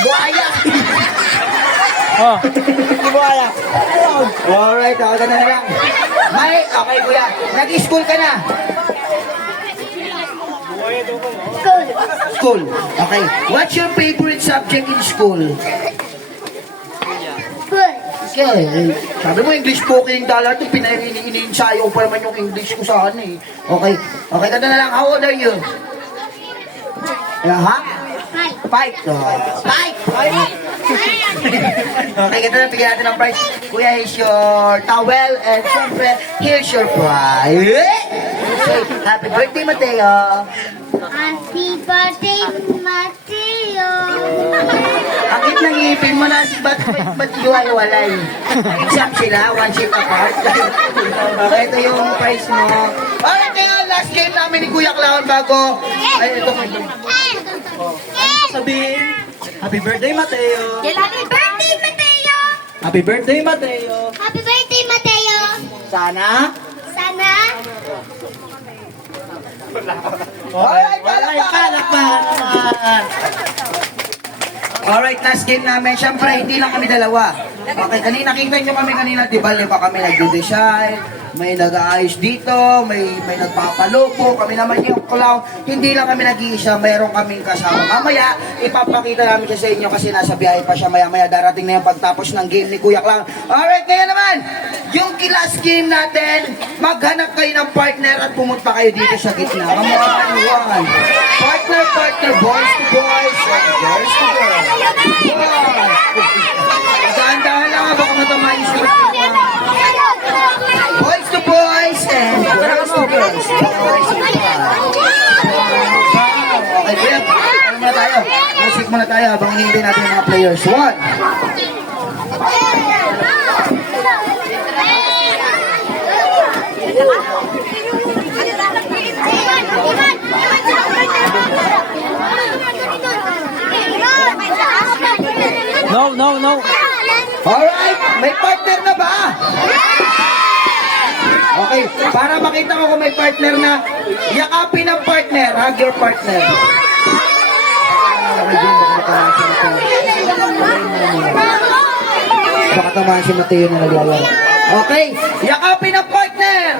Buhaya. Oh. Buhaya. Alright, okay na lang. Okay kuya, nag-school ka na? School. Okay. What's your favorite subject in school? Okay. Sabi mo, English spoken dollar ito, ini-ensayo pa naman yung English ko sa ano eh. Okay. Okay, ganda na lang. How old are you? Ha? 5. 5. Okay, ganda na. Bigyan natin ng prize. Kuya, here's your towel and syempre, here's your prize. Okay. Happy birthday, Mateo. Happy birthday, Mateo! Ang hit ng ngipin mo na, ba't hiwa-hiwalay? Exam sila, one shift apart. Okay, ito yung prize mo. Alright, kaya last game namin ni Kuya Clown bago. Ay, ito. Sabihin, Happy birthday, Mateo! Happy birthday, Mateo! Happy birthday, Mateo! Happy birthday, Mateo! Sana? Sana? Alright, palakpakan! Alright, last game namin. Siyempre, hindi lang kami dalawa. Okay, kanina, nakita nyo kami kanina, di ba? Liba kami nag-design, may nag-aayos dito, may nagpapalopo, kami naman yung clown. Hindi lang kami nag-iisa, mayroon kaming kasama. Mamaya, ipapakita namin siya sa inyo kasi nasa biyahe pa siya. Maya-maya darating na yung pagtapos ng game ni Kuya Clown. Alright, kaya naman, yung last game natin, maghanap kayo ng partner at pumunta kayo dito sa gitna. Come on, one. Partner, boys to boys, and girls to girls. One. Dahan-dahan lang, baka matama yung script. Boys to boys and girls to girls. Okay, kuya, ano muna tayo? Music muna tayo habang hinihintay natin yung mga players. One. No. Alright, may partner na ba? Okay, para makita ko kung may partner na, yakapin ang partner, hug your partner. Baka tamaan si Mateo na naglalaro. Okay, yakapin ang partner.